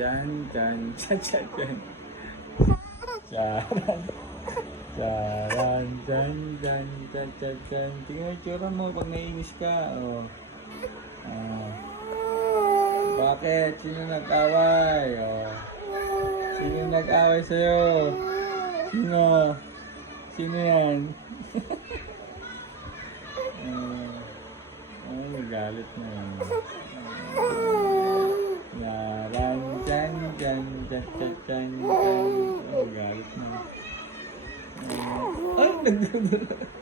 chan, chan, chan, chan, chan. Charan. Charan, chan, chan, chan, chan, chan. Tingnan yung itsura mo pag naiinis ka. Oh. Bakit? Sino nag-away? Oh. Sino nag-away sa'yo? Sino? Sino yan? Ay, nagalit na yan. Yaran, chan, chan, chan, chan, chan, chan. Ay, nagalit na. Ay, nagalit.